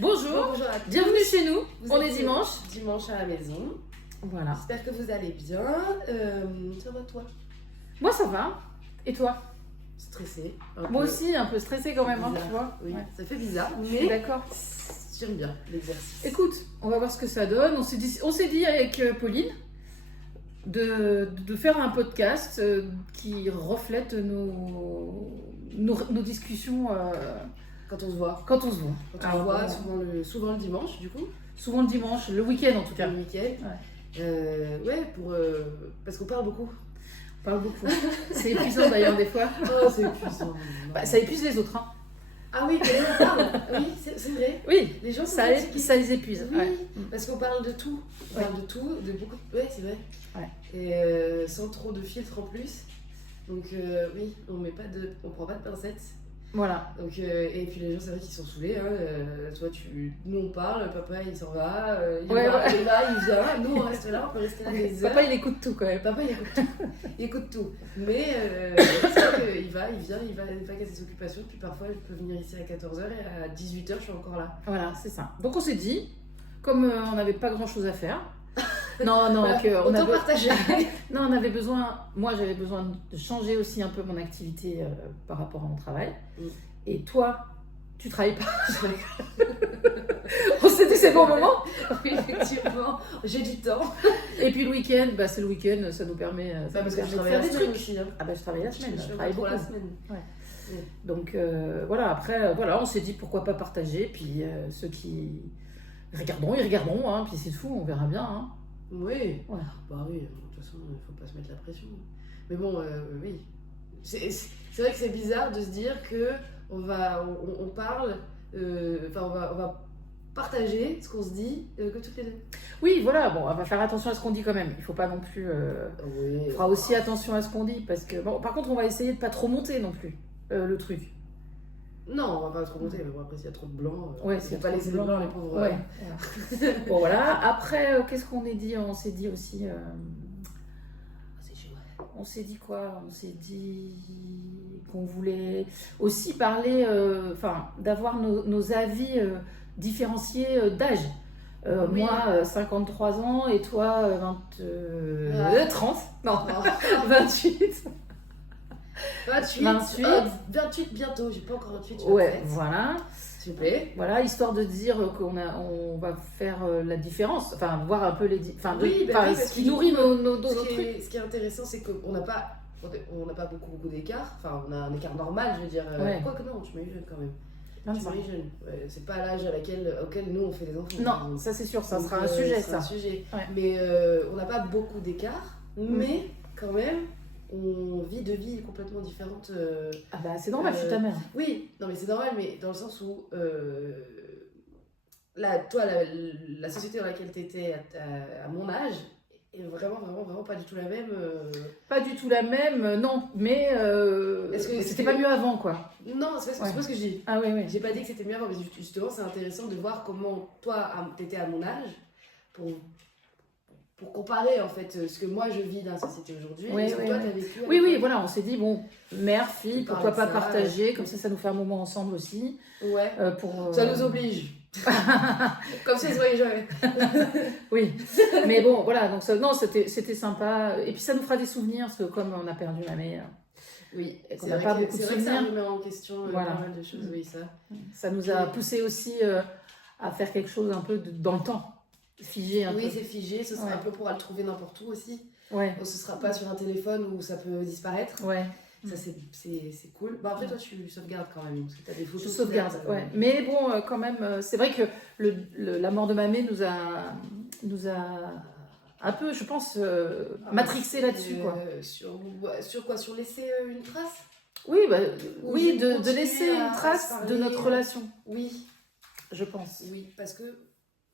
Bonjour, Bonjour à tous. bienvenue chez nous. Vous On êtes est dimanche. Dimanche à la maison. Voilà. J'espère que vous allez bien. Ça va toi? Moi ça va. Et toi? Stressé. Moi aussi, un peu stressée quand même, hein, tu vois. Oui, Ouais. ça fait bizarre, Je suis mais d'accord. j'aime bien l'exercice. Écoute, on va voir ce que ça donne. On s'est dit avec Pauline de faire un podcast qui reflète nos discussions Quand on se voit. quand on se voit. Quand on Alors, se voit, bon, souvent le dimanche, du coup. souvent le dimanche, le week-end en tout cas. Le week-end. Parce qu'on parle beaucoup. On parle beaucoup. C'est épuisant d'ailleurs des fois. Oh, c'est épuisant. Bah, ça épuise les autres. Hein. Ah oui, les gens parlent. Oui, c'est vrai. Oui, Les gens sont ça fatigués. les épuise. Oui, Ouais. parce qu'on parle de tout. On parle de tout, de beaucoup. Ouais, c'est vrai. Ouais. Et sans trop de filtres en plus. Donc oui, on prend pas de pincettes. Voilà. Donc et puis les gens c'est vrai qu'ils sont saoulés. Hein. Toi nous on parle, papa il s'en va, il Ouais, va, ouais. il est là, il vient. Nous on reste là, on peut rester là des heures. Papa il écoute tout quand même. Papa il écoute tout. Il écoute tout. Mais c'est vrai qu'il va, il vient, il va qu'à ses occupations. Puis parfois il peut venir ici à 14h et à 18h je suis encore là. Voilà, c'est ça. Donc on s'est dit, comme on n'avait pas grand chose à faire, non, Voilà, on autant avait, partager. non, on avait besoin, moi j'avais besoin de changer aussi un peu mon activité par rapport à mon travail. Mm. Et toi, tu travailles pas. On s'est dit c'est bon moment. Oui, effectivement, j'ai du temps. Et puis le week-end, bah, c'est le week-end, ça nous permet, ça Parce nous que je permet de travaille faire la des semaine trucs. aussi. Hein. Ah bah je travaille la semaine, je Je travaille pour beaucoup. la semaine. Donc voilà, après, voilà, on s'est dit pourquoi pas partager, puis ceux qui regarderont, ils regarderont, hein, puis c'est tout, on verra bien. Hein. Oui. Ouais. Bah oui, de toute façon, il faut pas se mettre la pression. Mais bon, oui. C'est vrai que c'est bizarre de se dire que on parle, on va partager ce qu'on se dit que toutes les deux. Oui, voilà, bon, on va faire attention à ce qu'on dit quand même, il faut pas non plus... Oui. On fera aussi attention à ce qu'on dit, parce que, bon, par contre, on va essayer de pas trop monter non plus, le truc. Non, on va pas trop monter, mais bon, après, s'il y a trop de blanc, Ouais, faut pas laisser les blancs, les pauvres. Ouais. Voilà. Bon, voilà, après, qu'est-ce qu'on a dit? On s'est dit aussi... On s'est dit quoi? On s'est dit qu'on voulait aussi parler, d'avoir nos avis différenciés d'âge. Oui. Moi, 53 ans et toi, 30. Non, Oh. 28. 28. 28. 28 bientôt, j'ai pas encore 28. je Ouais, vais être. voilà. S'il vous plaît. Voilà, histoire de dire on va faire la différence, enfin, voir un peu les... Oui, parce ce qui que nourrit du coup, nos Ce trucs. ce qui est intéressant, c'est qu'on n'a pas, beaucoup d'écart. Enfin, on a un écart normal, je veux dire. Ouais. Quoique non, tu m'as eu jeune quand même. Tu 25. m'as eu jeune. Ouais, c'est pas l'âge auquel nous on fait des enfants. Non, ça c'est sûr, ça Donc, sera un sujet, sera ça. un sujet. Ouais. Mais on n'a pas beaucoup d'écart. Mais quand même, on vit deux vies complètement différentes. Ah bah c'est normal, je suis ta mère. Oui, non mais c'est normal, mais dans le sens où la société dans laquelle tu étais à mon âge est vraiment, vraiment, vraiment pas du tout la même. Pas du tout la même, non, mais c'était pas mieux avant, quoi. Non, c'est pas ce que je dis. Ah oui, oui. J'ai pas dit que c'était mieux avant, mais justement, c'est intéressant de voir comment toi, t'étais à mon âge pour comparer en fait ce que moi je vis dans la société aujourd'hui Oui, et ce que oui, toi oui. t'as vécu. Oui, oui, voilà, on s'est dit, bon, mère, fille, De pourquoi pas parler de ça, partager, comme ça nous fait un moment ensemble aussi. Ouais. Ça nous oblige. Comme si on se voyait jamais. Oui, mais bon, voilà, donc ça, non, c'était sympa. Et puis ça nous fera des souvenirs, parce que comme on a perdu ma mère, Oui, et qu'on c'est n'a vrai, pas beaucoup de c'est vrai que ça souvenirs. remet en question Voilà. pas mal de choses, oui, ça. Ça nous a poussé aussi à faire quelque chose un peu dans le temps, figé un Oui, peu. c'est figé, ce sera Ouais. un peu pour le trouver n'importe où aussi. Ouais, Ce sera pas sur un téléphone où ça peut disparaître. ouais. Ça, c'est cool. Bon, après, toi, tu sauvegardes quand même, parce que t'as des photos. Je sauvegarde, ouais. Mais bon, quand même, c'est vrai que la mort de ma mère nous a un peu, je pense, matrixé là-dessus, quoi. Sur quoi? Sur laisser une trace? Oui, bah, Ou oui, j'ai de continué laisser à une trace se parler. de notre relation, Oui. je pense. Oui, parce que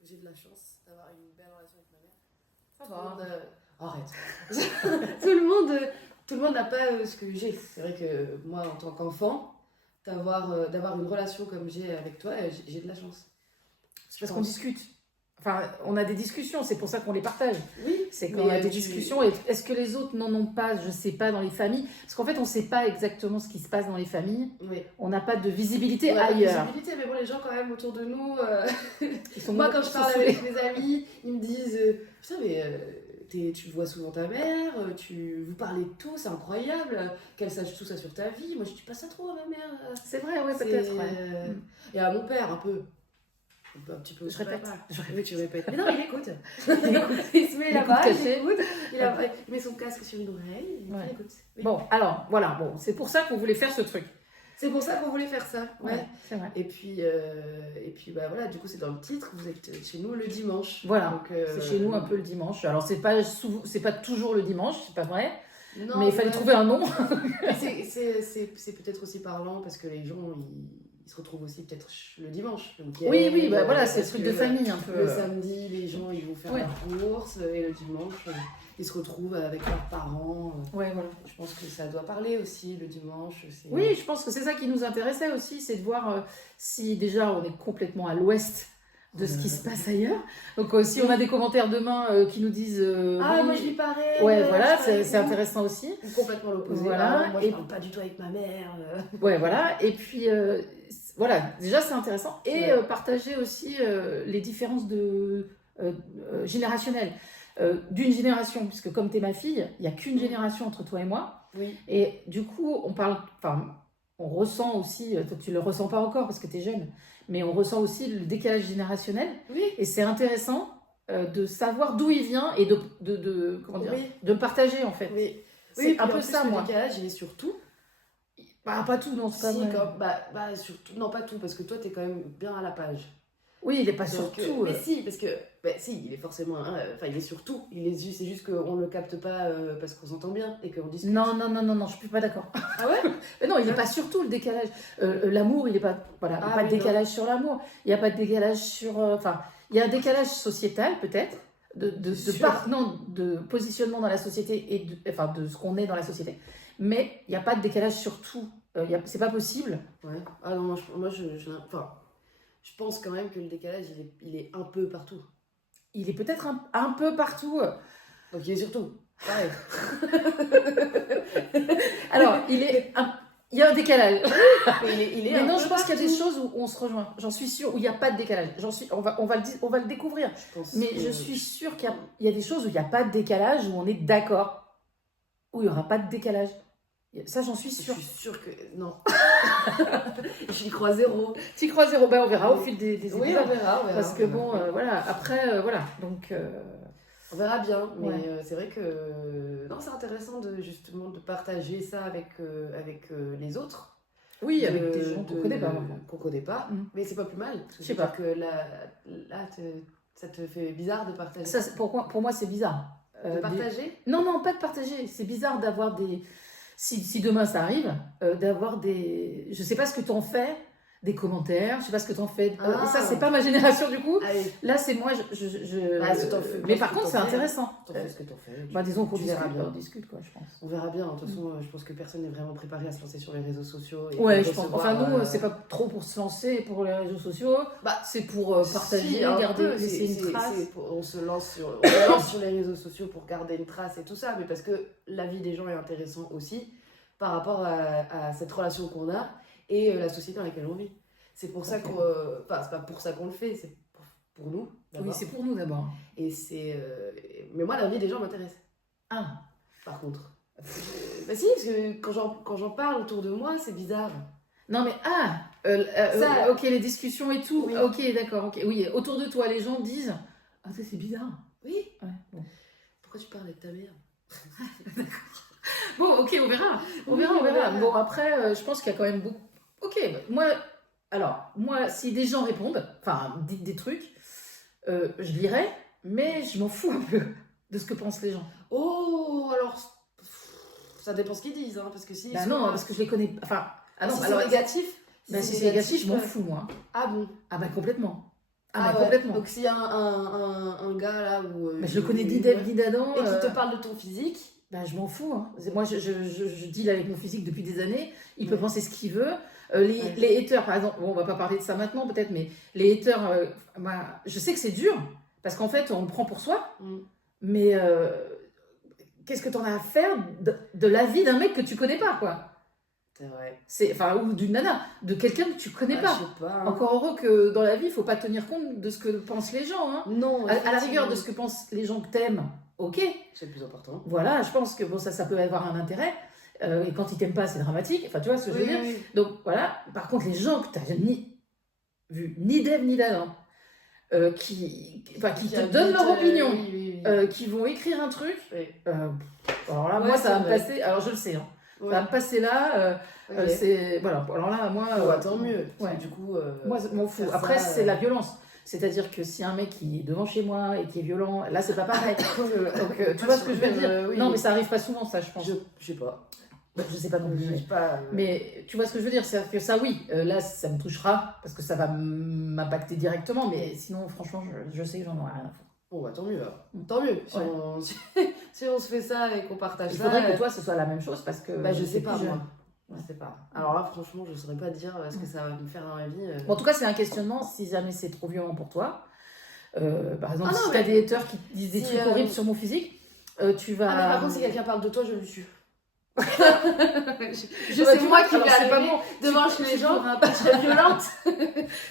j'ai de la chance d'avoir une belle relation avec ma mère. Ça Tout le va. monde, arrête. Tout le monde n'a pas ce que j'ai. C'est vrai que moi, en tant qu'enfant, d'avoir une relation comme j'ai avec toi, j'ai de la chance. C'est parce qu'on discute. Enfin, on a des discussions, c'est pour ça qu'on les partage. Oui, C'est quand mais, on a des tu- discussions. Et est-ce que les autres n'en ont pas? Je sais pas, dans les familles. Parce qu'en fait, on sait pas exactement ce qui se passe dans les familles. Oui. On n'a pas de visibilité On a pas de ailleurs. visibilité, mais bon, les gens quand même autour de nous, Ils sont moi quand je ils sont parle saoulés. avec mes amis, ils me disent putain mais tu vois souvent ta mère, vous parlez de tout, c'est incroyable, qu'elle sache tout ça sur ta vie. Moi je dis pas ça trop à ma mère. C'est vrai, ouais, C'est, peut-être. Ouais. Et à mon père un peu. Un petit peu. Je répète. Oui, tu répètes. Mais non, il écoute. Il se met Il là-bas, écoute il caché. écoute. Il met son casque sur une oreille, et Ouais. il écoute. Oui. Bon, alors, voilà. Bon, c'est pour ça qu'on voulait faire ce truc. C'est pour ça qu'on voulait faire ça. Ouais. C'est vrai. Et puis bah voilà, du coup c'est dans le titre, vous êtes chez nous le dimanche. Voilà. Donc, C'est chez nous un peu le dimanche. Alors, c'est pas toujours le dimanche, c'est pas vrai. non, Mais il fallait ouais. trouver un nom. C'est peut-être aussi parlant parce que les gens ils se retrouvent aussi peut-être le dimanche. Le week-end, Oui, bah voilà, c'est le parce truc que, de famille un peu. Le samedi, les gens ils vont faire Ouais. leurs courses et le dimanche ils se retrouvent avec leurs parents. Ouais, voilà. Je pense que ça doit parler aussi le dimanche. Oui, je pense que c'est ça qui nous intéressait aussi, c'est de voir si déjà on est complètement à l'ouest de ce qui se passe ailleurs. Donc si on a des commentaires demain qui nous disent Ah, oui, moi je vis pareil. ouais, voilà, je parle c'est avec vous. intéressant aussi. Ou complètement l'opposé. Voilà, Ah, moi je et- parle pas du tout avec ma mère. Ouais, voilà. Et puis voilà, déjà c'est intéressant. Et Ouais. partager aussi les différences générationnelles. D'une génération, puisque comme tu es ma fille, il n'y a qu'une génération entre toi et moi. Oui. Et du coup, on ressent aussi, toi tu le ressens pas encore parce que tu es jeune, mais on ressent aussi le décalage générationnel. Oui. Et c'est intéressant de savoir d'où il vient et comment dire, Oui. de le partager en fait. Oui. C'est Oui, un puis en peu plus, ça, le moi. décalage, il est surtout. Bah, pas tout, non, c'est pas Si, vrai. bah, surtout. Non, pas tout, parce que toi, t'es quand même bien à la page. Oui, il est pas Donc, surtout. mais si, parce que. Bah, si, il est forcément. Enfin, il est surtout. C'est juste qu'on le capte pas parce qu'on s'entend bien et qu'on discute. Non, je suis pas d'accord. Ah ouais. Mais non, il n'est pas surtout le décalage. L'amour, il n'est pas. Voilà, il n'y a Ah pas oui, de non. décalage sur l'amour. Il n'y a pas de décalage sur. Enfin, il y a un décalage sociétal, peut-être, Sûr. de positionnement dans la société et de ce qu'on est dans la société. Mais il n'y a pas de décalage sur tout. C'est pas possible. Ouais. Ah non, moi, enfin, je pense quand même que le décalage, il est un peu partout. Il est peut-être un peu partout. Donc, il est surtout. Pareil. Alors, il y a un décalage. Mais il est Mais un non, peu je pense qu'il y a des partout. choses où on se rejoint. J'en suis sûre, où il n'y a pas de décalage. On va le découvrir. Je pense Mais que- je suis sûre qu'il y a des choses où il n'y a pas de décalage, où on est d'accord. Où il n'y aura pas de décalage. Ça, j'en suis Je sûre. suis sûre que. Non. J'y crois zéro. Tu crois zéro, ben on verra au fil des Oui, épisodes. on verra. Parce que bon, voilà, après, voilà. Donc, On verra bien, mais Ouais. c'est vrai que non, c'est intéressant justement de partager ça avec les autres. oui, De- avec des gens qu'on de- connaît pas. Qu'on connaît pas, Mm. mais c'est pas plus mal. Je sais pas. Que là ça te fait bizarre de partager. Ça, pour moi, c'est bizarre. de partager Non, pas de partager. C'est bizarre d'avoir des. Si demain ça arrive, d'avoir des. Je sais pas ce que t'en fais, des commentaires, je sais pas ce que t'en fais. Ah. Et ça, c'est pas ma génération du coup. Allez, Là, c'est moi, Bah, ce que t'en fais- mais ce par que contre, t'en c'est fais. intéressant. t'en fais ce que t'en fais. Bah, disons qu'on tu verras discute, bien. on discute, quoi, je pense. On verra bien. De toute façon, je pense que personne n'est vraiment préparé à se lancer sur les réseaux sociaux. Et Ouais, de je pense. recevoir, Enfin, nous, c'est pas trop pour se lancer pour les réseaux sociaux. Bah, C'est pour partager, si, un garder, peu, laisser une trace. on se lance sur les réseaux sociaux pour garder une trace et tout ça, mais parce que la vie des gens est intéressante aussi par rapport à cette relation qu'on a et la société dans laquelle on vit. C'est pour ça qu'on, enfin, c'est pas pour ça qu'on le fait, c'est pour nous. Oui, d'abord. c'est pour nous d'abord. Et mais moi, la vie des gens m'intéresse. Ah, Par contre. Bah si, parce que quand j'en parle autour de moi, c'est bizarre. non mais Ça- ok, les discussions et tout. Oui. Ok, d'accord. Ok, oui, autour de toi, les gens disent, ah ça c'est bizarre. Oui. Ouais, bon. Pourquoi tu parles avec ta mère? Bon, ok, on verra. On Oui, verra, on on verra. verra. Bon, après, je pense qu'il y a quand même beaucoup. Ok, moi, si des gens répondent, enfin, dites des trucs, je lirai, mais je m'en fous un peu de ce que pensent les gens. Oh, alors, ça dépend ce qu'ils disent, hein, parce que si. Bah non, parce que je les connais. Enfin, ah non, si alors c'est négatif. bah, si c'est négatif, je m'en ouais. fous, moi. Ah bon. Ah bah complètement. Ah, Ah bah ouais. complètement. Donc s'il y a un gars là où. Mais je le connais ni d'Ève ni d'Adam. Et qui te parle de ton physique. Bah, je m'en fous. Hein. Moi, je deal avec mon physique depuis des années. Il peut Ouais. penser ce qu'il veut. Ouais. Les haters, par exemple, bon, on va pas parler de ça maintenant peut-être, mais les haters, bah, je sais que c'est dur, Parce qu'en fait, on le prend pour soi, Mm. mais qu'est-ce que t'en as à faire de la vie d'un mec que tu connais pas, quoi. C'est vrai. Enfin, ou d'une nana, de quelqu'un que tu connais Ah, pas. je sais pas. Hein. Encore heureux que dans la vie, il faut pas tenir compte de ce que pensent les gens. Hein. Non. À la rigueur de ce que pensent les gens que t'aimes, ok. C'est le plus important. Voilà, je pense que bon, ça peut avoir un intérêt. Et quand ils t'aiment pas, c'est dramatique. Enfin, tu vois ce que je veux dire. Oui. Donc voilà. Par contre, les gens que t'as ni vu ni d'Ève ni d'Adam, qui te donnent leur opinion, Oui. qui vont écrire un truc. Oui. Alors là, Ouais, moi, ça va c'est me vrai. passer. Alors je le sais. Hein. Ouais. Ça va me passer là. Ok. C'est voilà. Alors là, moi. Bon, bah, tant mieux. Ouais. Du coup. Moi, je m'en fous. faire Après, ça, c'est la violence. C'est-à-dire que si un mec qui est devant chez moi et qui est violent, là, c'est pas pareil. Donc, tu vois ce que je veux dire oui. Non, mais ça arrive pas souvent, ça, je pense. Je sais pas. Je sais pas non plus. Je sais pas. Mais tu vois ce que je veux dire C'est-à-dire que ça, oui, là, ça me touchera parce que ça va m'impacter directement. Mais sinon, franchement, je sais que j'en aurai rien à foutre. Bon, bah tant mieux alors. Tant mieux. Si, Ouais. si on se fait ça et qu'on partage Il ça. faudrait que toi, ce soit la même chose parce que. Bah, je sais t'es pas, plus jeune. moi. Je sais pas. Alors là, franchement, je saurais pas dire ce que ça va me faire dans la vie. Bon, en tout cas, c'est un questionnement si jamais c'est trop violent pour toi. Par exemple, Ah non, si mais- t'as des haters qui disent des si, trucs horribles sur mon physique, tu vas. Ah, mais par contre, si quelqu'un parle de toi, je le tue. je Ouais, sais tu moi vois, qui alors, vais c'est pas arriver bon. devant Tu chez les gens, pourras je serai violente.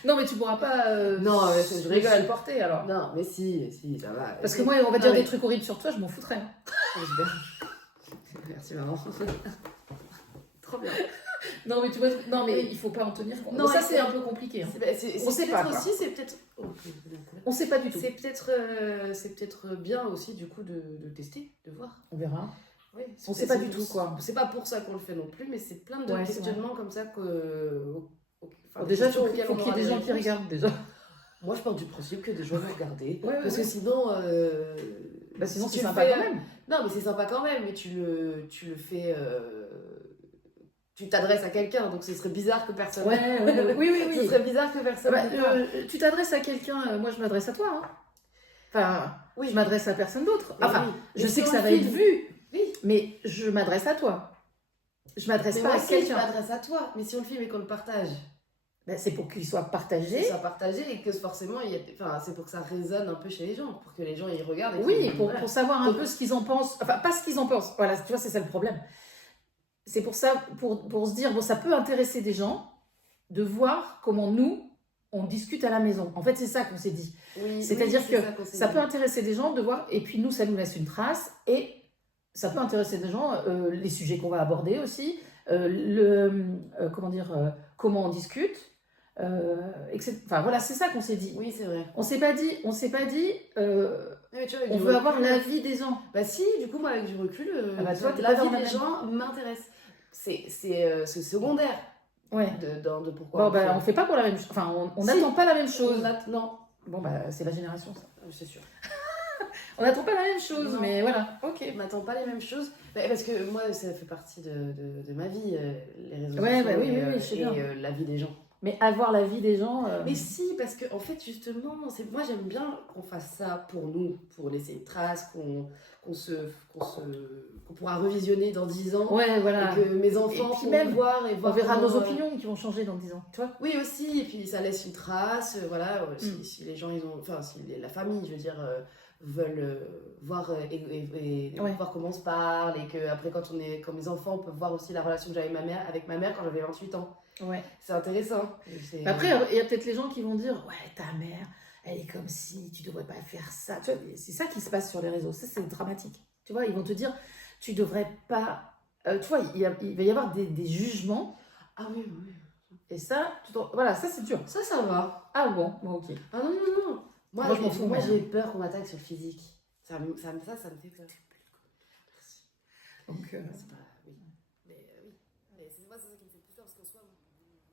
Non, mais tu pourras pas. Non, mais je rigole. supporter alors. Non, mais si, ça va. Parce que moi, on va dire des trucs horribles sur toi, je m'en foutrais. Merci maman. Trop bien. Non, mais tu vois, non, mais il faut pas en tenir compte. Non, Ça, il c'est faut- un peu compliqué. Hein. On sait peut-être pas, quoi. aussi, c'est peut-être. Oh, On sait pas du tout. c'est peut-être bien aussi du coup de tester, de voir. On verra. Oui, On sait pas du tout, quoi. C'est pas pour ça qu'on le fait non plus, mais c'est plein de Ouais, c'est questionnements comme ça que. Enfin, Déjà, il questions faut auxquelles qu'il on y ait aura des gens qui réponses. regardent déjà. Moi, je pars du principe que des gens vont regarder. Ouais, parce ouais. que sinon. Bah, sinon, si c'est tu le sympa fais- quand même. Non, mais c'est sympa quand même, mais tu le fais. Tu t'adresses à quelqu'un, donc ce serait bizarre que personne. Oui. Ce serait bizarre que personne. Bah, ne voit. tu t'adresses à quelqu'un, moi je m'adresse à toi. Hein. Enfin, Oui. je m'adresse à personne d'autre. Mais Enfin, oui. je Mais sais si que on ça le va être filme. vu, Oui. mais je m'adresse à toi. Je m'adresse Mais pas moi à aussi, je quelqu'un. m'adresse à toi. Mais si on le filme et qu'on le partage, Bah, c'est pour qu'il soit que partagé. ça partagé et que forcément, c'est pour que ça résonne un peu chez les gens, pour que les gens y regardent. Et Oui, qu'ils- pour voilà. savoir un Donc- peu ce qu'ils en pensent. Enfin, pas ce qu'ils en pensent. Voilà, tu vois, c'est ça le problème. C'est pour ça, pour se dire, bon, ça peut intéresser des gens de voir comment nous, on discute à la maison. En fait, c'est ça qu'on s'est dit. Oui, C'est-à-dire c'est que ça qu'on s'est ça dit. peut intéresser des gens de voir, et puis nous, ça nous laisse une trace, et ça peut intéresser des gens, les sujets qu'on va aborder aussi, comment on discute, etc. Enfin, voilà, c'est ça qu'on s'est dit. Oui, c'est vrai. On s'est pas dit, Mais tu vois, avec on du veut recul- avoir l'avis des gens. Bah si, du coup, moi, avec du recul, Ah bah, toi, t'es la pas vie dans la des même. gens m'intéresse. C'est secondaire Ouais. de pourquoi Bon, bah, on fait pas pour la même chose. Enfin, on Si. n'attend pas la même chose. Non, Bon, bah, c'est la génération, ça. c'est sûr. On n'attend pas la même chose, Non. mais voilà. Ok. On n'attend pas les mêmes choses. Bah, parce que moi, ça fait partie de ma vie, les réseaux Ouais, sociaux bah oui, et, oui, je sais bien. la vie des gens. Mais avoir l'avis des gens. Mais si, parce que en fait, justement, moi j'aime bien qu'on fasse ça pour nous, pour laisser une trace, qu'on pourra revisionner dans 10 ans. Ouais, voilà. Et que mes enfants Et puis pourront même, voir et On voir. verra comment, nos opinions qui vont changer dans 10 ans. Tu vois Oui, aussi, et puis ça laisse une trace, voilà. Mm. Si les gens, la famille, je veux dire, veulent voir et Ouais. voir comment on se parle, et que après, quand mes enfants peuvent voir aussi la relation que j'avais avec ma mère quand j'avais 28 ans. Ouais. C'est intéressant. Après, il y a peut-être les gens qui vont dire ouais, ta mère, elle est comme si, tu devrais pas faire ça. Tu vois, c'est ça qui se passe sur les réseaux. Ça, c'est dramatique. Tu vois, ils vont te dire tu devrais pas. Tu vois, il va y avoir des jugements. Ah oui, oui. Et ça, voilà, ça c'est dur. Ça va. Ah bon, ok. Ah non, non, non. Moi, Moi, je m'en fous, moi mais- j'ai peur qu'on m'attaque sur le physique. Ça me fait peur. Donc, C'est pas... Oui. Mais oui. Mais c'est moi, c'est ça qui me fait plus peur, parce qu'en soi,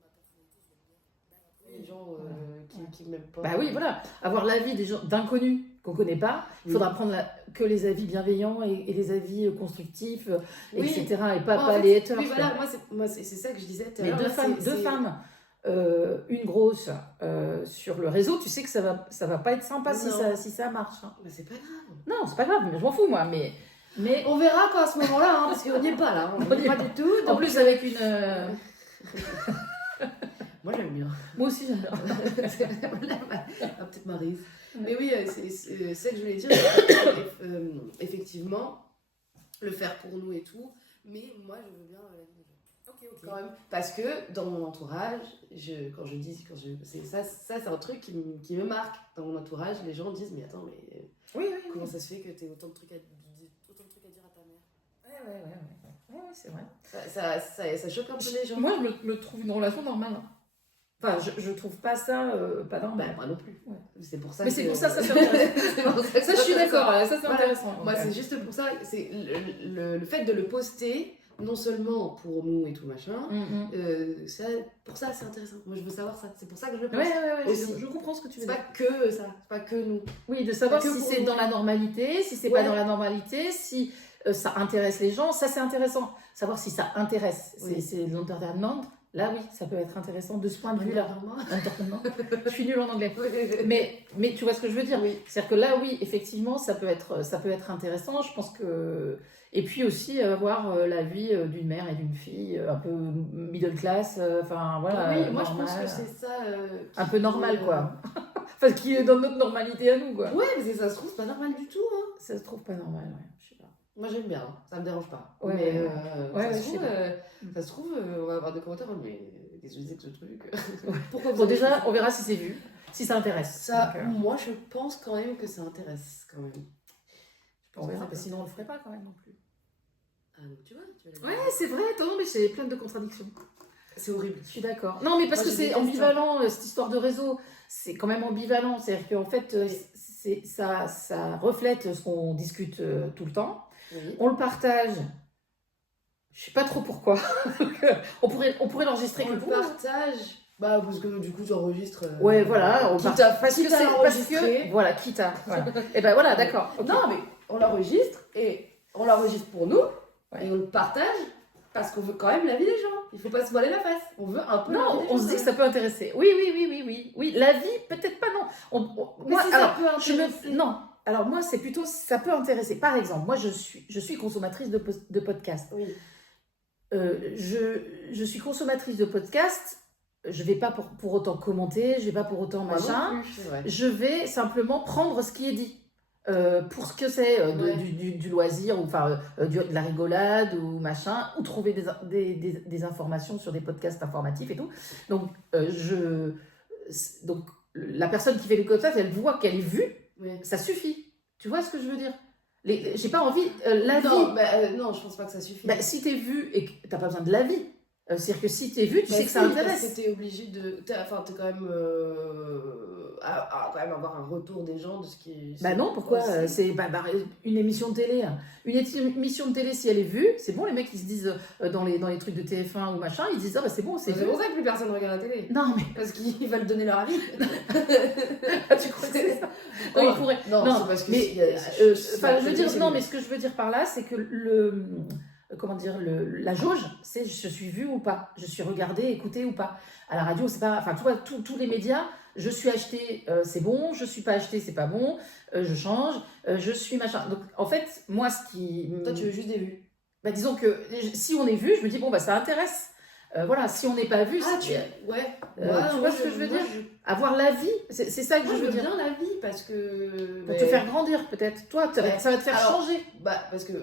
ma personnalité, je l'aime bien. Les gens qui m'aiment pas. bah oui, voilà. Avoir l'avis des gens d'inconnus qu'on connaît pas, il Oui. faudra prendre que les avis bienveillants et les avis constructifs, Oui. etc. Et pas, Moi, en pas fait, les haters. Oui, quoi. voilà, moi, c'est ça que je disais tout à Mais l'heure. deux là, femmes, une grosse sur le réseau, tu sais que ça va pas être sympa Non. si ça marche. Hein. Mais c'est pas grave. Non, c'est pas grave, mais je m'en fous moi. Mais On verra quoi à ce moment-là, hein, parce qu'on n'y est pas là. On On n'y y est est pas du tout. en donc- plus avec une Moi, j'aime bien. Moi aussi, j'aime bien. Petite Maryse. Ouais. Mais oui, c'est ça que je voulais dire. Effectivement, le faire pour nous et tout. Mais moi, je veux bien la vie des gens. Ok. Quand même. Parce que dans mon entourage, ça c'est un truc qui me marque. Dans mon entourage, les gens disent, mais attends, mais Oui. comment ça se fait que tu aies autant de trucs à dire à ta mère? Ouais, c'est vrai. Ça choque un peu les gens. Moi, je me trouve une relation normale. Hein. Enfin, je trouve pas ça pas Bah, normal. moi non plus. Ouais. C'est pour ça Mais que... c'est pour ça, ça c'est intéressant. C'est pour ça, que Ça, je suis d'accord, là, ça c'est Voilà. intéressant. Moi, Donc, c'est juste pour ça, c'est le fait de le poster, non seulement pour nous et tout machin, pour ça c'est intéressant. Moi, je veux savoir ça. C'est pour ça que je le poste. Ouais, Aussi. je comprends ce que tu veux C'est dire. pas que ça, c'est pas que nous. Oui, de savoir Pas que si pour c'est nous. dans la normalité, si c'est Ouais. pas dans la normalité, si ça intéresse les gens, ça c'est intéressant. Savoir si ça intéresse, Oui. c'est l'entertainment. Là, oui, ça peut être intéressant de ce point de vue-là. Entertainment. Je suis nulle en anglais. Mais tu vois ce que je veux dire. Oui. C'est-à-dire que là, oui, effectivement, ça peut être intéressant. Je pense que... Et puis aussi avoir la vie d'une mère et d'une fille, un peu middle class, enfin voilà. Oui, moi je pense normal. que c'est ça. Un peu normal, quoi. Enfin, qui est dans notre normalité à nous, quoi. Ouais, mais ça se trouve, c'est pas normal du tout. Hein. Ça se trouve pas normal, ouais. Je sais pas. Moi j'aime bien, hein. Ça me dérange pas. Ouais, mais ouais, ça se trouve, on va avoir des commentaires, mais qu'est-ce que c'est que ce truc? Pourquoi vous Bon, avez déjà, fait ça? on verra si c'est vu, si ça intéresse. Ça, Donc, moi je pense quand même que ça intéresse quand même. Je on pense verra, pas. parce que sinon on le ferait pas quand même non plus. Ah donc tu vois la Ouais, dire. c'est vrai, attends, mais c'est plein de contradictions. C'est horrible. Je suis d'accord. Non, mais parce Moi, que je c'est déteste ambivalent, cette histoire de réseau. C'est quand même ambivalent. C'est-à-dire qu'en fait, Oui. ça reflète ce qu'on discute tout le temps. Oui. On le partage. Je sais pas trop pourquoi. on pourrait l'enregistrer On que le pour. partage. Bah parce que du coup tu enregistres. Ouais, voilà. On Quitte à- parce que quitte à c'est parce l'enregistrer. que voilà, quitte à. Voilà. Et ben voilà, d'accord. ok. Non mais on l'enregistre et on l'enregistre pour nous Ouais. et on le partage parce qu'on veut quand même la vie des gens. Il faut pas se voiler la face. On veut un peu la vie Non, des on gens, se dit que quand ça peut intéresser. Oui. La vie, peut-être pas, non. Mais Moi, si ça alors, peut intéresser. non. Alors moi, c'est plutôt, ça peut intéresser. Par exemple, moi, je suis consommatrice de podcasts. Oui. Je suis consommatrice de podcasts. Je vais pas pour autant commenter, je vais pas pour autant Moi machin. non plus, c'est vrai. Je vais simplement prendre ce qui est dit. Pour ce que c'est Ouais. du loisir, ou enfin de la rigolade ou machin, ou trouver des informations sur des podcasts informatifs et tout. Donc, donc la personne qui fait le podcast, elle voit qu'elle est vue, Oui. ça suffit. Tu vois ce que je veux dire? J'ai pas envie. L'avis, Non, je pense pas que ça suffit. bah, si t'es vu et que t'as pas besoin de l'avis, c'est-à-dire que si t'es vu, tu sais que ça intéresse. Parce que t'es obligé de. T'es quand même. À quand même avoir un retour des gens de ce qui est. Bah non, pourquoi aussi. c'est une émission de télé. Hein. Une émission de télé, si elle est vue, c'est bon, les mecs ils se disent dans les trucs de TF1 ou machin, ils disent ah bah c'est bon, c'est C'est vu. pour ça que plus personne regarde la télé. Non mais Parce qu'ils veulent donner leur avis. tu crois que c'est ça? Non, il pourrait. Non, Non, c'est parce que. mais enfin, je veux dire, non, mais ce que je veux dire par là, c'est que comment dire, la jauge, c'est je suis vue ou pas, je suis regardée, écoutée ou pas. À la radio, c'est pas, enfin, tu vois, tous les médias, je suis acheté, c'est bon, je suis pas acheté, c'est pas bon, je change, je suis machin. Donc, en fait, moi, ce qui. Toi, tu veux juste des vues. Bah, disons que si on est vu, je me dis, bon, bah, ça intéresse. Voilà, si on n'est pas vu, Ah, c'est. Ouais. Tu vois ce que je veux dire? Avoir l'avis, c'est ça que Moi, je je veux veux dire. bien la vie parce que. Pour te faire grandir, peut-être. Toi, ça va te faire Alors, changer. Bah, parce que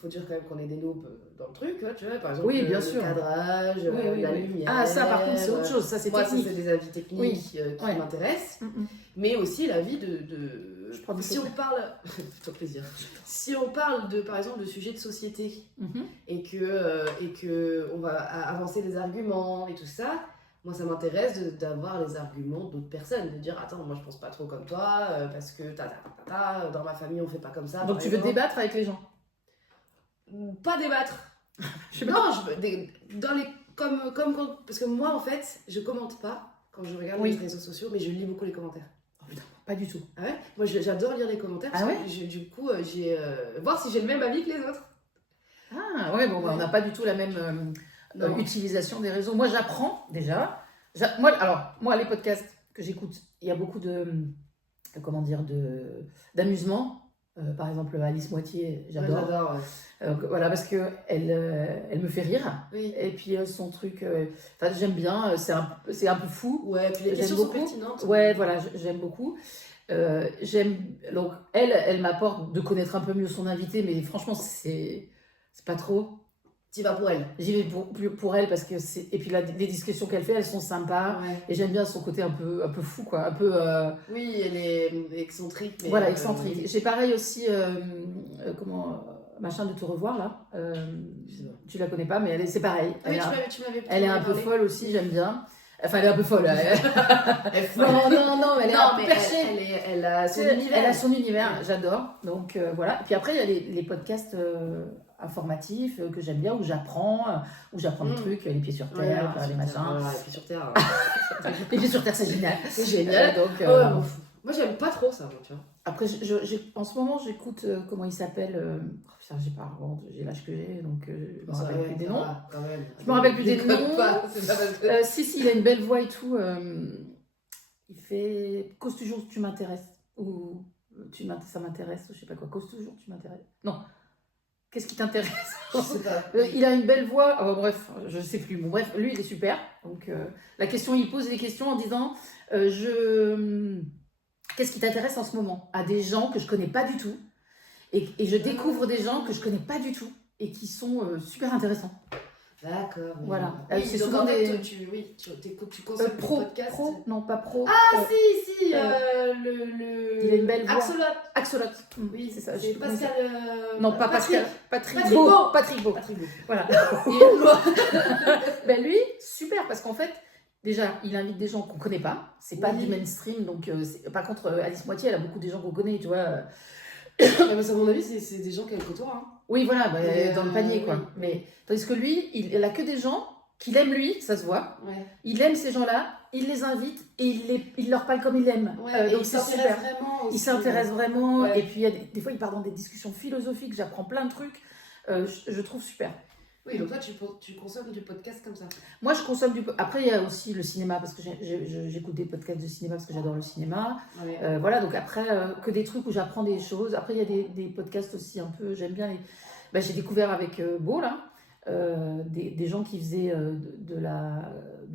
faut dire quand même qu'on est des noobs dans le truc, tu vois, par exemple, Oui, bien le sûr. cadrage, la lumière. Ah, ça, par contre, c'est autre chose. Ça, c'est Moi, technique. ça, c'est des avis techniques Oui. qui Ouais. m'intéressent, Mm, mm. mais aussi la vie de... Je prends des Si photos. on parle... Fais-toi plaisir. Si on parle, par exemple, de sujets de société, Mhm. et que on va avancer les arguments et tout ça, moi, ça m'intéresse d'avoir les arguments d'autres personnes, de dire, attends, moi, je pense pas trop comme toi, parce que dans ma famille, on fait pas comme ça. Donc, par tu veux exemple. débattre avec les gens? Pas débattre. Je sais pas. Non, dans les parce que moi en fait, je commente pas quand je regarde Oui. les réseaux sociaux, mais je lis beaucoup les commentaires. Oh, putain, pas du tout. Ah ouais. Moi j'adore lire les commentaires parce Ah ouais que du coup j'ai voir si j'ai le même avis que les autres. Ah, ouais, bon, bah, on n'a pas du tout la même Non. utilisation des réseaux. Moi, j'apprends déjà. Moi, les podcasts que j'écoute, il y a beaucoup de, comment dire, d'amusement. Par exemple, Alice Moitié, Ouais, j'adore. j'adore, ouais. Voilà, parce que elle me fait rire. Oui. Et puis son truc, enfin, j'aime bien, c'est un peu fou. Ouais, puis les J'aime questions sont beaucoup. pertinentes. Ouais, voilà, j'aime beaucoup. Donc, elle m'apporte de connaître un peu mieux son invité, mais franchement, c'est pas trop. Tu vas pour elle. J'y vais pour elle parce que c'est. Et puis les discussions qu'elle fait, elles sont sympas. Ouais. Et j'aime bien son côté un peu fou, quoi. Un peu. Oui, elle est excentrique. Mais Voilà, excentrique. oui. J'ai pareil aussi, machin de te revoir, là. Je sais pas. Tu la connais pas, mais c'est pareil. Ah oui, tu m'avais Elle est un peu parlé. folle aussi, j'aime bien. Enfin, elle est un peu folle. Elle est folle. Non, mais elle est un peu perchée. Elle a son univers. Elle a son univers, j'adore. Donc voilà. Et puis après, il y a les podcasts informatifs que j'aime bien, où j'apprends des trucs, les pieds sur terre, les machins. Voilà, les pieds sur terre. Les pieds sur terre, c'est génial. C'est génial. Donc, moi, j'aime pas trop ça, tu vois. après, en ce moment, j'écoute, comment il s'appelle putain, j'ai l'âge que j'ai, donc je me rappelle plus des noms. Quand même. Je me rappelle plus des noms. C'est pas parce que... Si, il a une belle voix et tout. Il fait Cause toujours tu m'intéresses. Ou ça m'intéresse, ou je sais pas quoi. Cause toujours tu m'intéresses. Non. Qu'est-ce qui t'intéresse? Je sais pas. Il a une belle voix. Bref, je sais plus. Bon, bref, lui, il est super. Donc, la question, il pose des questions en disant qu'est-ce qui t'intéresse en ce moment? À des gens que je connais pas du tout. Et je découvre des gens que je connais pas du tout. Et qui sont super intéressants. D'accord. Voilà. Oui, C'est donc souvent en fait, des. tu consommes des podcasts. Pro, non, pas pro. Ah, si, il a une belle voix. Axolot. Oui, c'est ça. C'est Pascal. Non, pas Patrick. Pascal. Patrick Beau. Patrick Beau. Patrick Beau. Voilà. Ben lui, super, parce qu'en fait, déjà, il invite des gens qu'on connaît pas. C'est pas Oui. du mainstream. Donc, par contre, Alice Moitié, elle a beaucoup des gens qu'on connaît, tu vois. À mon avis, c'est des gens qu'elle côtoie. Hein. Oui, voilà, dans le panier, quoi. Oui. Mais, tandis que lui, il a que des gens qu'il aime lui, ça se voit. Ouais. Il aime ces gens-là, il les invite et il leur parle comme il aime. Ouais, donc il c'est s'intéresse super. vraiment aussi. Il s'intéresse vraiment. Ouais. Et puis, il y a des fois, il part dans des discussions philosophiques. J'apprends plein de trucs. Je trouve super. Oui, donc toi, tu consommes du podcast comme ça. Moi, je consomme Après, il y a aussi le cinéma, parce que j'écoute des podcasts de cinéma, parce que j'adore le cinéma. Ouais. Voilà, donc après, que des trucs où j'apprends des choses. Après, il y a des podcasts aussi un peu... J'aime bien les... j'ai découvert avec Beau, là, des gens qui faisaient de la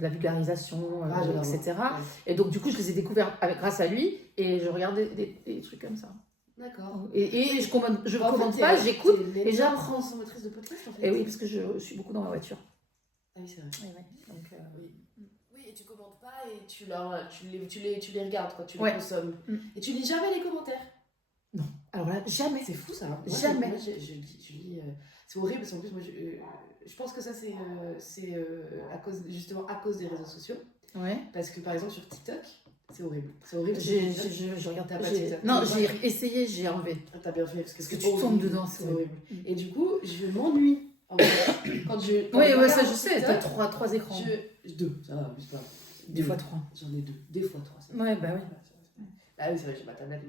vulgarisation, etc. Ouais. Et donc, du coup, je les ai découverts grâce à lui, et je regardais des trucs comme ça. D'accord. Et je En commande fait, pas, j'écoute t'es et j'apprends. consommatrice de podcast, en fait. Et oui, parce que je suis beaucoup dans ma voiture. Ah oui, c'est vrai. Oui. Donc, Oui, et tu commandes pas et tu les regardes, quoi, tu les Ouais. consommes. Mm. Et tu lis jamais les commentaires. non. Alors là, jamais. C'est fou ça. Moi, Jamais. Moi, je lis. C'est horrible parce qu'en plus, moi, je pense que ça, c'est justement à cause des réseaux sociaux. Ouais. Parce que par exemple, sur TikTok, c'est horrible. C'est horrible. Je regarde T'as pas. pas TikTok. Non, j'ai essayé, j'ai enlevé. T'as bien fait parce que tu tombes dedans, c'est horrible. Et du coup, je m'ennuie. En fait, quand je Oui, ça regarde je sais. TikTok, T'as trois écrans. Deux, ça va, plus pas. Des fois 3. J'en ai deux. Des fois 3. Ouais, bah oui. Ah oui, c'est vrai, j'ai ma tablette,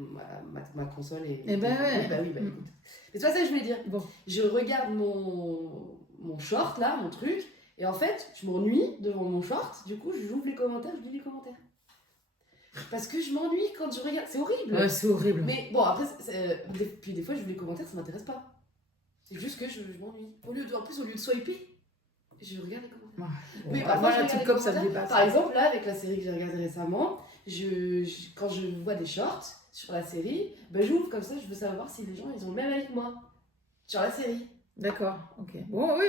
ma console et. Eh ben ouais. Oui, bah écoute. Mais c'est pas ça que je voulais dire. Bon. Je regarde mon short là, mon truc, et en fait, je m'ennuie devant mon short, du coup, j'ouvre les commentaires, je lis les commentaires. Parce que je m'ennuie quand je regarde. C'est horrible. Ouais, c'est horrible. Mais bon, après, puis des fois, je ouvre les commentaires, ça m'intéresse pas. C'est juste que je m'ennuie. En plus, au lieu de swiper, je regarde les commentaires. Bon, Oui, parfois, je un regarde truc les comme ça me commentaires. dépasse. Par exemple, là, avec la série que j'ai regardée récemment, quand je vois des shorts sur la série, ben j'ouvre comme ça, je veux savoir si les gens ils ont le même avis que moi sur la série. D'accord, ok. Bon, oui.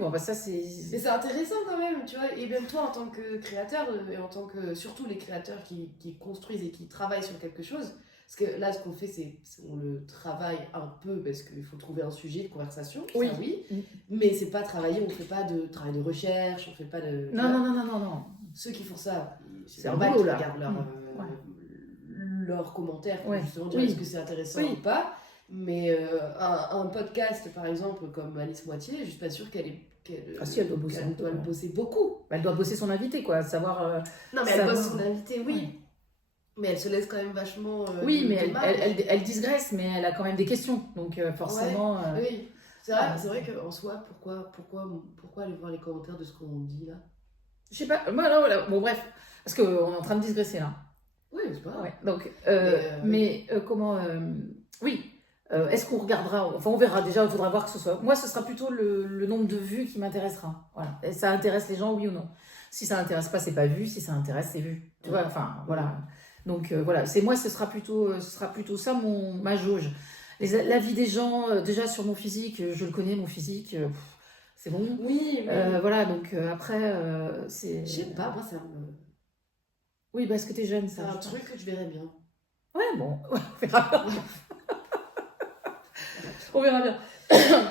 Bon, bah ça c'est. Mais c'est intéressant quand même, tu vois. Et même toi, en tant que créateur, et en tant que surtout les créateurs qui construisent et qui travaillent sur quelque chose, parce que là, ce qu'on fait, c'est on le travaille un peu parce qu'il faut trouver un sujet de conversation. Oui. Ça, oui. Mais c'est pas travailler, on fait pas de travail de recherche, on fait pas de. Non. Ceux qui font ça, C'est un boulot là. Regardent leurs commentaires pour Ouais. justement dire est-ce que c'est intéressant ou pas. Mais un podcast, par exemple, comme Alice Moitié, je suis pas sûre qu'elle si, elle doit bosser qu'elle doit le bosser beaucoup. Elle doit bosser son invité, quoi. Savoir. Non, mais elle bosse son invité, oui. Ouais. Mais elle se laisse quand même vachement. Oui, mais elle digresse, mais elle a quand même des questions. Donc forcément. Oui, c'est vrai qu'en soi, pourquoi aller voir les commentaires de ce qu'on dit là? Je sais pas. Voilà. Bon, bref. Parce qu'on est en train de digresser là. Oui, c'est pas grave. Ouais. Donc, comment. comment. Oui. Est-ce qu'on regardera, enfin on verra déjà, il faudra voir que ce soit. Moi, ce sera plutôt le nombre de vues qui m'intéressera. Voilà. Et ça intéresse les gens, oui ou non. Si ça intéresse pas, c'est pas vu. Si ça intéresse, c'est vu. Tu vois, enfin voilà. Donc voilà, c'est moi, ce sera plutôt ça ma jauge. La vie des gens, déjà sur mon physique, je le connais, mon physique, c'est bon. Oui, mais... Voilà, donc après, c'est. Je sais pas, moi, Oui, parce que t'es jeune, c'est ça. un truc que je verrais bien. Ouais, bon, on verra bien. On verra bien.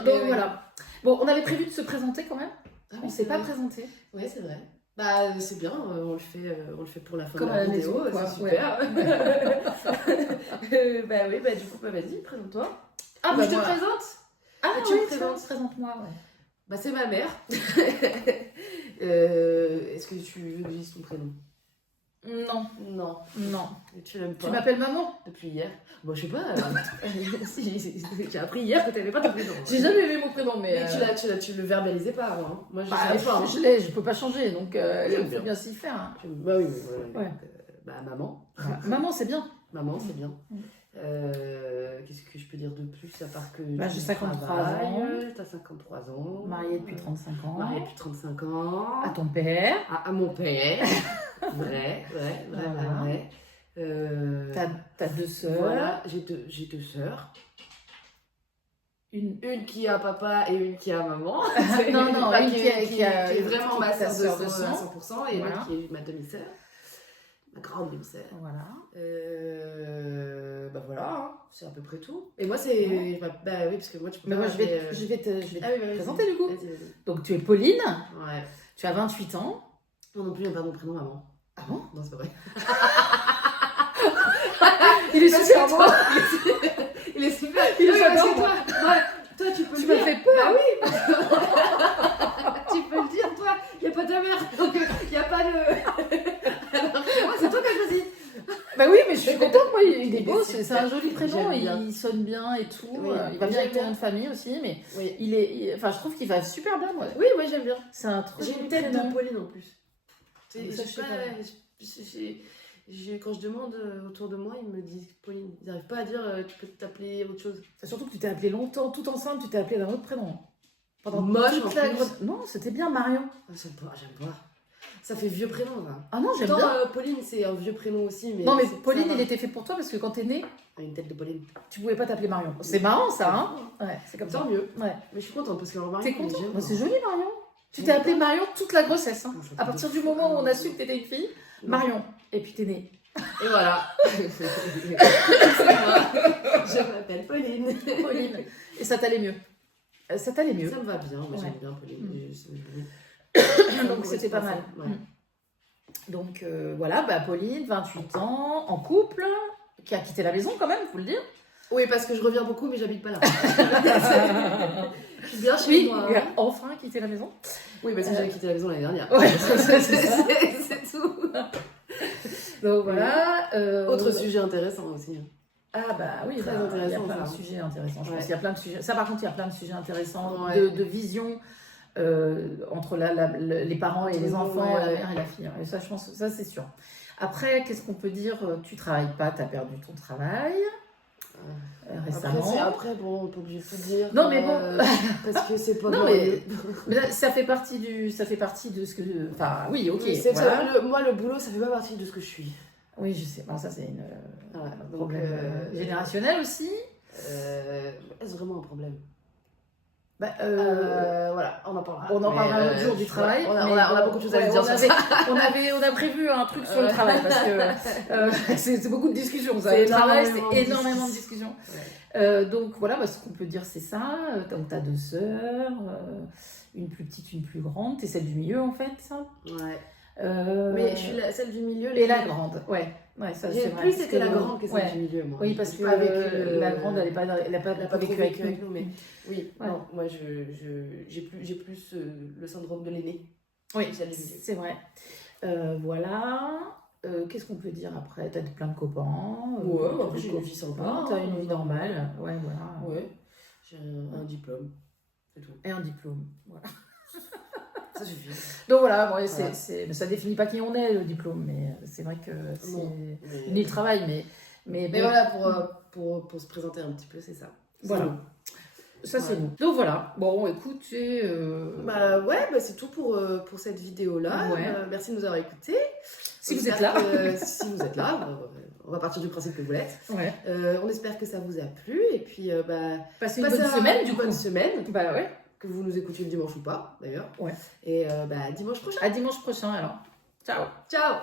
Donc voilà. Bon, on avait prévu de se présenter quand même. Ah, On s'est pas présenté. Oui, c'est vrai. Bah, c'est bien, on le fait pour la fin Comme de à la la vidéo, maison, quoi. c'est super. Bah oui, bah du coup, bah, vas-y, présente-toi. Ah, Ou bah, je te moi- présente. Ah, tu oui, me tiens, présentes. présente-moi, ouais. Bah, c'est ma mère. Est-ce que tu veux que je dise ton prénom? Non, Non. non. Tu l'aimes pas Tu m'appelles maman? depuis hier? Bon, je sais pas. J'ai appris hier que t'avais pas ton prénom. J'ai jamais aimé mon prénom, mais. Mais tu le verbalisais pas avant. Hein. Moi, je Bah, savais pas. Hein. je peux pas changer, donc J'aime il bien. faut bien s'y faire. Hein. Bah oui, mais voilà. Ouais. Bah, maman. Voilà. Maman, c'est bien. Maman, c'est bien. Mm. Qu'est-ce que je peux dire de plus à part que Bah, tu j'ai 53 travailles, ans. T'as 53 ans. Mariée depuis 35 ans. Mariée depuis 35 ans. À ton père. À mon père. vrai. Voilà. T'as 2 sœurs. Voilà, j'ai deux sœurs. Une. Une qui a papa et une qui a maman. Non, Enfin, une qui est vraiment ma ta sœur sœur de à sang. 100% et Voilà. l'autre qui est ma demi-sœur. Ma grande demi-sœur. Voilà. Bah voilà, hein, c'est à peu près tout. Et moi, c'est. Bah oui, parce que moi, tu peux Mais pas. moi, je vais te Ah oui, bah, vas-y. présenter du coup. Vas-y. Donc, tu es Pauline. Ouais. Tu as 28 ans. Moi non plus, il n'y a pas mon prénom, maman. Ah bon? Non, c'est pas vrai. Il est super toi. beau. Il est super. Il est Oui, parce super que toi, tu peux Tu le m'as dire. fait peur. Bah oui. Tu peux le dire, toi. Il n'y a pas ta mère. Donc, il n'y a pas de. Alors que moi, c'est toi qui as choisi. Bah oui, mais je suis contente, moi, il est beau, est c'est super. un joli prénom, J'aime bien. il sonne bien et tout. Oui, Il va bien avec ton j'aime nom de famille aussi, mais Oui. enfin, je trouve qu'il va super bien, moi. Oui, moi, j'aime bien. C'est un trop J'ai joli une tête prénom. de Pauline en plus. Ah, ça, je sais pas. Quand je demande autour de moi, ils me disent Pauline. Ils n'arrivent pas à dire tu peux t'appeler autre chose. Surtout que tu t'es appelé longtemps, tout ensemble, tu t'es appelé d'un autre prénom. Pendant Moche, toute en la plus. Non, c'était bien Marion. Ah, j'aime pas. Ça fait vieux prénom, là. Ah non, j'aime Pourtant, bien. Pauline, c'est un vieux prénom aussi. Mais Non, mais ça Pauline, va. il était fait pour toi parce que quand t'es née, Une tête de Pauline. tu pouvais pas t'appeler Marion. C'est marrant ça, hein? Ouais, c'est comme ça. Tant mieux. Ouais. Mais je suis contente parce que Marion, T'es contente? j'aime Bah, c'est bien. joli Marion. Tu Oui. t'es appelée Marion toute la grossesse. Hein. Ah, ça À fait partir de du fou. moment où on a su que t'étais une fille, Marion. Et puis t'es née. Et voilà. C'est moi. Je m'appelle Pauline. Pauline. Et ça t'allait mieux. Ça t'allait mieux. Ça me va bien. Moi, Ouais. j'aime bien Pauline. Mm. Ça me Donc c'était pas mal. correspond, ouais. Donc voilà, bah, Pauline, 28 ans, en couple, qui a quitté la maison quand même, faut le dire. Oui, parce que je reviens beaucoup, mais j'habite pas là. Je suis bien chez Oui, moi. il a Hein. enfin quitté la maison. Oui, parce que j'ai quitté la maison l'année dernière. Ouais, c'est tout. Donc voilà. Autre sujet intéressant aussi. Ah bah oui, Très bah, il y a intéressant, plein de ça. sujets intéressants. Je Ouais. pense qu'il y a plein de sujets. Ça par contre, il y a plein de sujets intéressants Ouais. de vision entre les parents et les enfants, Ouais. la mère et la fille. Et ça, je pense, ça c'est sûr. Après, qu'est-ce qu'on peut dire? Tu travailles pas, tu as perdu ton travail récemment. Après, bon, on peut obligé de te dire. Non, mais bon. Parce que c'est pas Non, glorieux. mais là, ça fait partie de ce que. Enfin, oui, ok. Oui, c'est voilà. ça. Moi, le boulot, ça fait pas partie de ce que je suis. Oui, je sais. Bon, ça, c'est Voilà, un donc, problème générationnel aussi. Est-ce vraiment un problème? Bah, Voilà, on en parlera. on en Mais, parlera un autre jour du travail. On a mais beaucoup de choses à ouais, dire sur ça. on a prévu un truc sur le Ouais. travail parce que c'est beaucoup de discussions. Ça. C'est Le travail, énormément c'est de énormément de discussions. Donc voilà, bah, ce qu'on peut dire, c'est ça. Donc, tu as 2 sœurs, une plus petite, une plus grande. Tu es celle du milieu en fait. Ouais. Euh, Mais je suis celle du milieu. Et la grande, ouais. Ouais, ça, c'est J'ai vrai. plus parce été que la grande que celle ouais. du milieu, moi. Oui, parce J'ai que pas vécu, la grande, elle n'a pas trop vécu avec nous. mais oui, Ouais. non, moi j'ai plus le syndrome de l'aîné. Oui, Celle du milieu. c'est vrai. Voilà. Qu'est-ce qu'on peut dire après? T'as plein de copains. Ouais, t'as après des j'ai une vie sympa. copains, t'as une vie normale. Ouais, voilà. Ouais, j'ai un diplôme, c'est tout. Et un diplôme. Voilà. Ça suffit. Donc voilà, ouais, Voilà. mais ça définit pas qui on est, le diplôme, mais c'est vrai que c'est Non, ni le travail, mais mais bon. voilà, pour se présenter un petit peu, c'est ça. Voilà. Ça, c'est nous. Donc voilà. Bon, écoutez. Bah ouais, c'est tout pour cette vidéo-là. Ouais. Merci de nous avoir écoutés. Si vous êtes là. Si vous êtes là, on va partir du principe que vous l'êtes. Ouais. On espère que ça vous a plu. Et puis, passez une bonne semaine, du coup. Bonne semaine. Bah ouais. Que vous nous écoutiez le dimanche ou pas, d'ailleurs. Ouais. Et dimanche prochain. À dimanche prochain, alors. Ciao. Ciao.